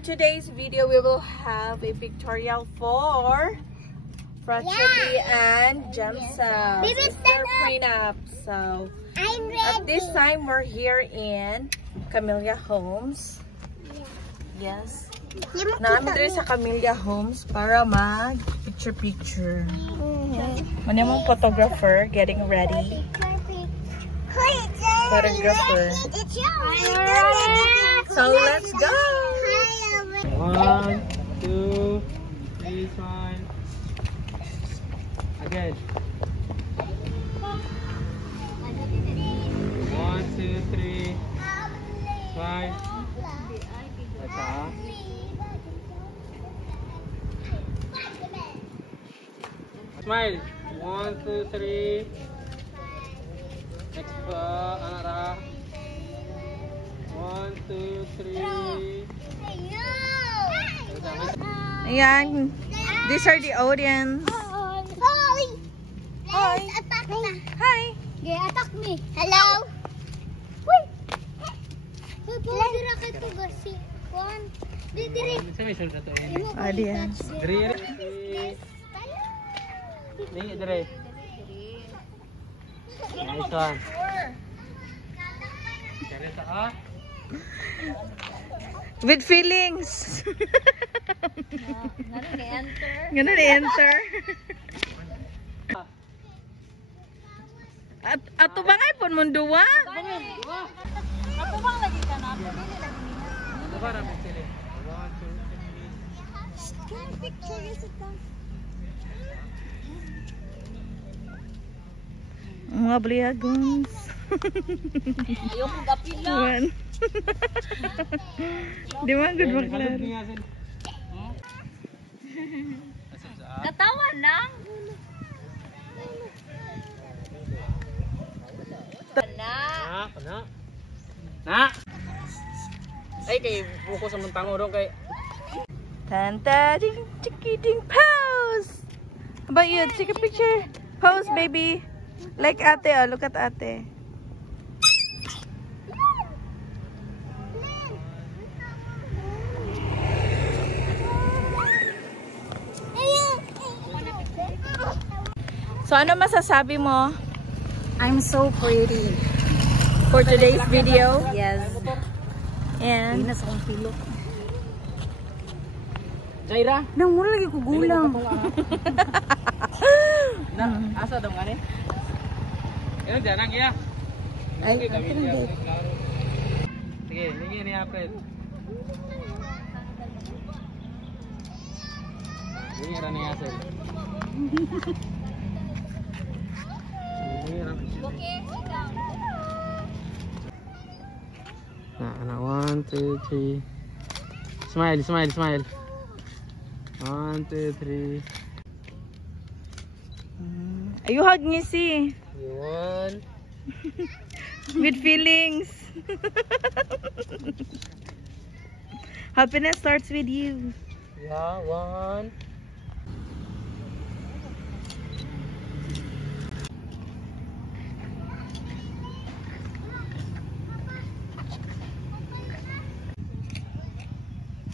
for today's video, we will have a pictorial for Fratelli and Gemsa. It's their prenup. So at this time, we're here in Camellia Homes. Yes. Namin rin sa Camellia Homes para mag picture. Ano yung photographer getting ready? Photographer. So let's go. 1, 2, 3, smile. Again. 1, 2, 3. Smile. Smile. 1, 2, 3. Next pa, Anara. 1, 2, 3. Ayan. These are the audience. Hi. Hi. Attack na. Hi. Okay, attack me. Hello. Wait. Dira kay to gasi. One. Diri. Sa may shoulder to. Audience. Diri. Diri. Diri. Nice one. Kaya sa With feelings. Ganun enter. Ato ba nga ipon mong duwa? Ato bang lagi ka na? Para mo sila. 1, 2, 3. Picture is it down? Mga bliagons. Ayaw mo gapila. Di ba good baklar? Katawan nang. Na. Ay kay buko sa muntango dong kay. Tanta ding chiki ding pose. How about you? Take a picture. Pose, baby. Like ate, oh. Look at ate. So, ano masasabi mo? I'm so pretty. For today's video? Yes. And? Pinas akong pilo. Jaira. Nang wala lagi ko gulang. Na, asa daw ngani? Ano janang ya? Ay, sige, lingi ni April. Lingi ra ni Asel. Nah, 1, 2, 3. Smile, smile, smile. 1, 2, 3. You hug me, see. 1. With feelings. Happiness starts with you. Yeah, 1.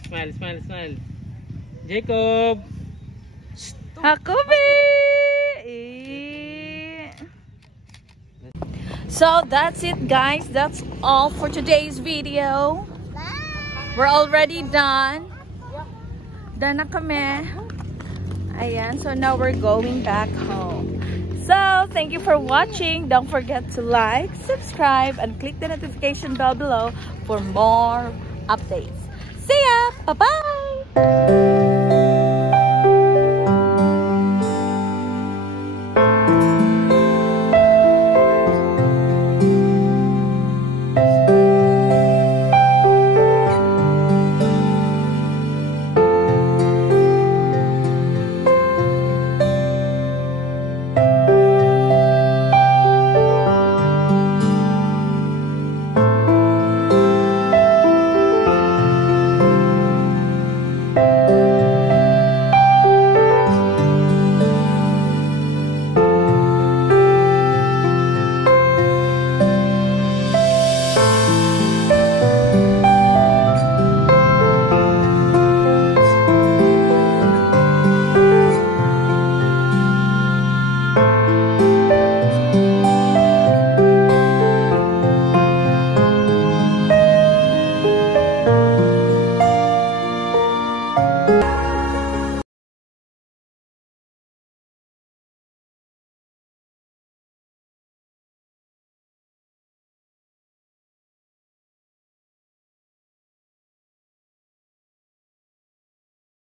Smile, smile, smile. Jacob. Hakobi! So that's it, guys. That's all for today's video. We're already done. Done na kami. Ayan, so now we're going back home. So, thank you for watching. Don't forget to like, subscribe, and click the notification bell below for more updates. See ya! Bye-bye!